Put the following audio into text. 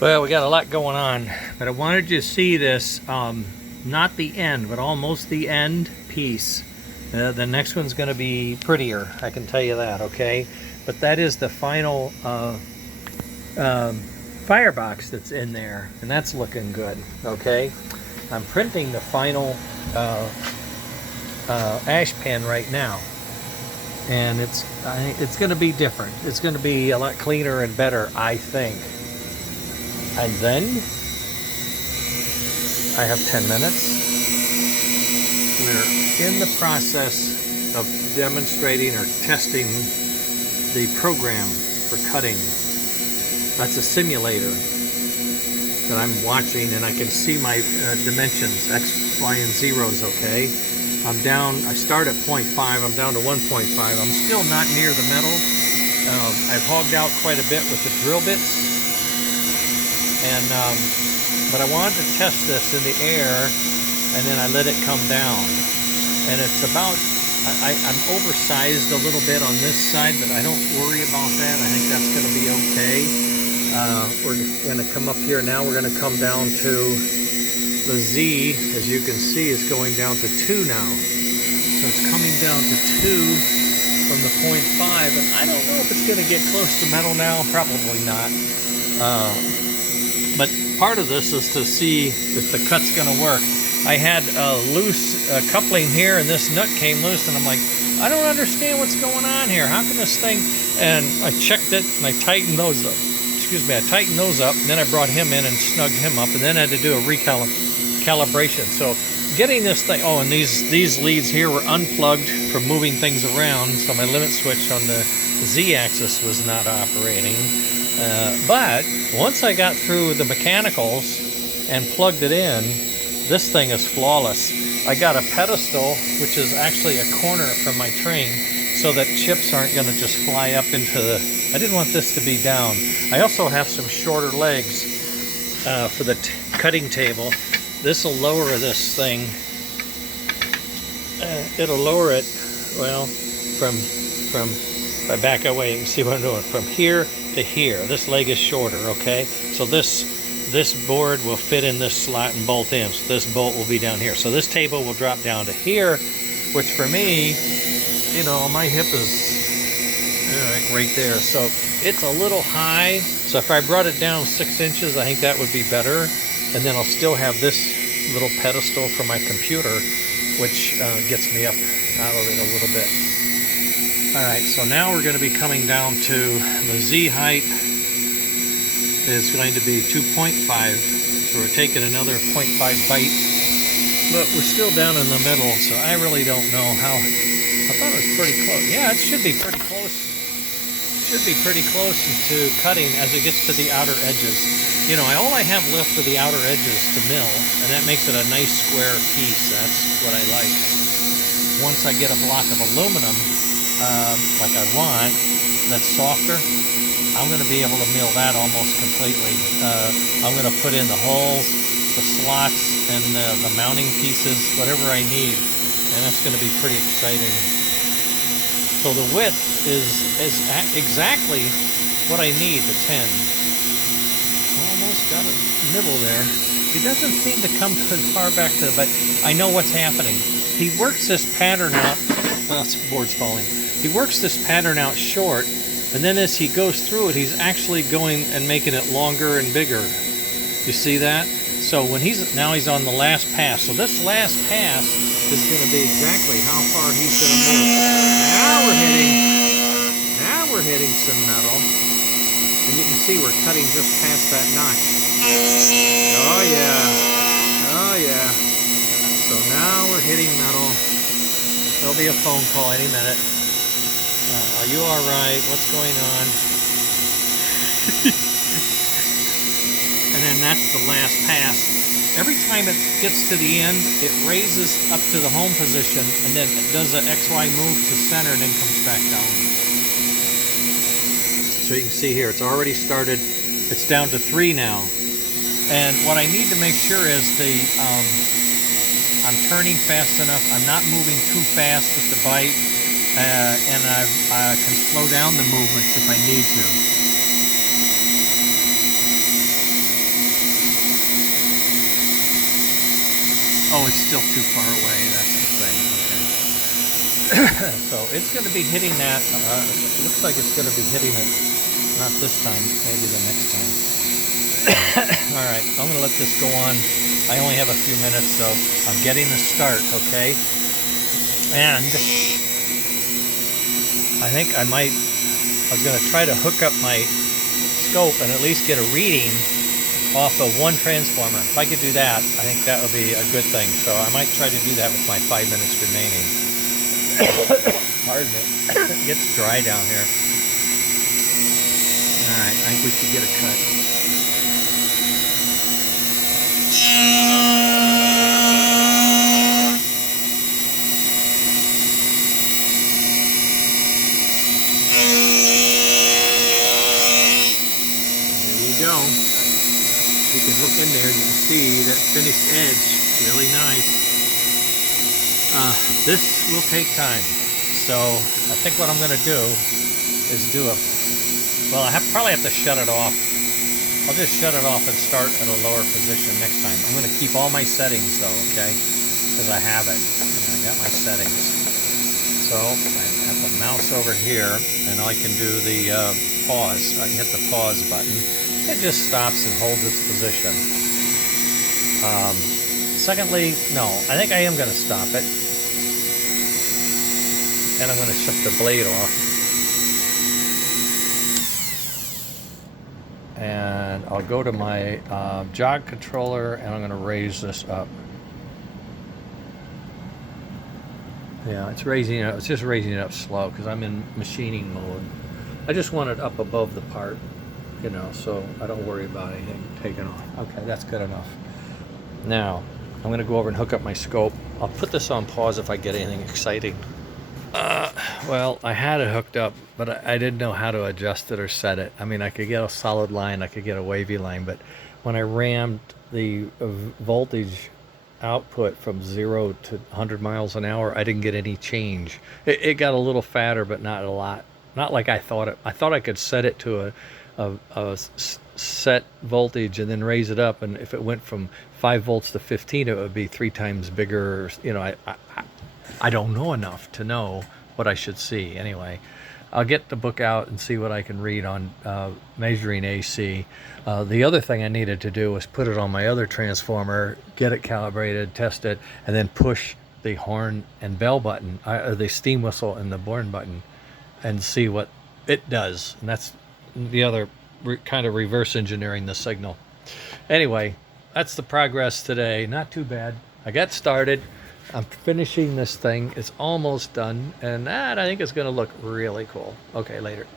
Well, we got a lot going on, but I wanted you to see this, not the end, but almost the end piece. The next one's going to be prettier, I can tell you that, okay? But that is the final firebox that's in there, and that's looking good, okay? I'm printing the final ash pan right now, and it's going to be different. It's going to be a lot cleaner and better, I think. And then I have 10 minutes. We're in the process of demonstrating or testing the program for cutting. That's a simulator that I'm watching, and I can see my dimensions, X, Y, and zeros, okay? I'm down, I start at 0.5, I'm down to 1.5. I'm still not near the metal. I've hogged out quite a bit with the drill bits. And but I wanted to test this in the air, and then I let it come down. And it's about, I'm oversized a little bit on this side, but I don't worry about that. I think that's going to be okay. We're going to come up here now. We're going to come down to the Z, as you can see, is going down to 2 now. So it's coming down to 2 from the 0.5, and I don't know if it's going to get close to metal now. Probably not. But part of this is to see if the cut's going to work. I had a loose coupling here, and this nut came loose, and I'm like, I don't understand what's going on here. How can this thing? And I checked it, and I tightened those up. Excuse me, I tightened those up, and then I brought him in and snugged him up, and then I had to do a recalibration. So getting this thing, oh, and these leads here were unplugged for moving things around, so my limit switch on the Z-axis was not operating. But once I got through the mechanicals and plugged it in, this thing is flawless. I got a pedestal, which is actually a corner from my train, so that chips aren't going to just fly up into the... I didn't want this to be down. I also have some shorter legs for the cutting table. This will lower this thing. It'll lower it, well, if I back away, you can see what I'm doing. From here to here. This leg is shorter, okay? So this board will fit in this slot and bolt in. So this bolt will be down here. So this table will drop down to here, which for me, you know, my hip is like right there. So it's a little high. So if I brought it down 6 inches, I think that would be better. And then I'll still have this little pedestal for my computer, which gets me up out of it a little bit. All right, so now we're going to be coming down to the Z height is going to be 2.5. So we're taking another 0.5 bite, but we're still down in the middle, so I really don't know how. I thought it was pretty close. Yeah, it should be pretty close. Should be pretty close to cutting as it gets to the outer edges. You know, all I have left are the outer edges to mill, and that makes it a nice square piece. That's what I like. Once I get a block of aluminum, like I want, that's softer, I'm going to be able to mill that almost completely. I'm going to put in the holes, the slots, and the mounting pieces, whatever I need, and that's going to be pretty exciting. So the width is exactly what I need, the 10. Almost got a nibble there. He doesn't seem to come as far back to, but I know what's happening. He works this pattern out. Well, this board's falling. He works this pattern out short, and then as he goes through it, he's actually going and making it longer and bigger. You see that? So when he's on the last pass. So this last pass is going to be exactly how far he's going to move. Now we're hitting some metal, and you can see we're cutting just past that notch. Oh yeah, oh yeah. So now we're hitting metal. There'll be a phone call any minute. Are you all right? What's going on? And then that's the last pass. Every time it gets to the end, it raises up to the home position and then it does an XY move to center and then comes back down. So you can see here, it's already started. It's down to 3 now. And what I need to make sure is I'm turning fast enough. I'm not moving too fast with the bite. And I can slow down the movements if I need to. Oh, it's still too far away. That's the thing. Okay. So it's going to be hitting that. It looks like it's going to be hitting it. Not this time. Maybe the next time. All right. I'm going to let this go on. I only have a few minutes, so I'm getting the start. Okay. And I think I was going to try to hook up my scope and at least get a reading off of one transformer. If I could do that, I think that would be a good thing. So I might try to do that with my 5 minutes remaining. Pardon it. It gets dry down here. All right, I think we should get a cut. There you go. You can look in there, you can see that finished edge, really nice. This will take time, so I think what I'm going to do is well, I probably have to shut it off. I'll just shut it off and start at a lower position next time. I'm going to keep all my settings though, okay, because I have it. I got my settings. So I have the mouse over here, and I can do the pause. I can hit the pause button. It just stops and holds its position. Secondly, no, I think I am going to stop it. And I'm going to shut the blade off. And I'll go to my jog controller, and I'm going to raise this up. Yeah, it's raising it. It's just raising it up slow because I'm in machining mode. I just want it up above the part, you know, so I don't worry about anything taking off. Okay, that's good enough. Now, I'm going to go over and hook up my scope. I'll put this on pause if I get anything exciting. Well, I had it hooked up, but I didn't know how to adjust it or set it. I mean, I could get a solid line, I could get a wavy line, but when I rammed the voltage output from 0 to 100 miles an hour, I didn't get any change. It got a little fatter, but not a lot. Not like I thought it. I thought I could set it to a set voltage and then raise it up, and if it went from 5 volts to 15, it would be 3 times bigger. You know, I don't know enough to know what I should see. Anyway, I'll get the book out and see what I can read on measuring AC. The other thing I needed to do was put it on my other transformer, get it calibrated, test it, and then push the horn and bell button, the steam whistle and the horn button, and see what it does. And that's the other kind of reverse engineering the signal. Anyway, that's the progress today. Not too bad. I got started. I'm finishing this thing. It's almost done, and I think it's going to look really cool. Okay, later.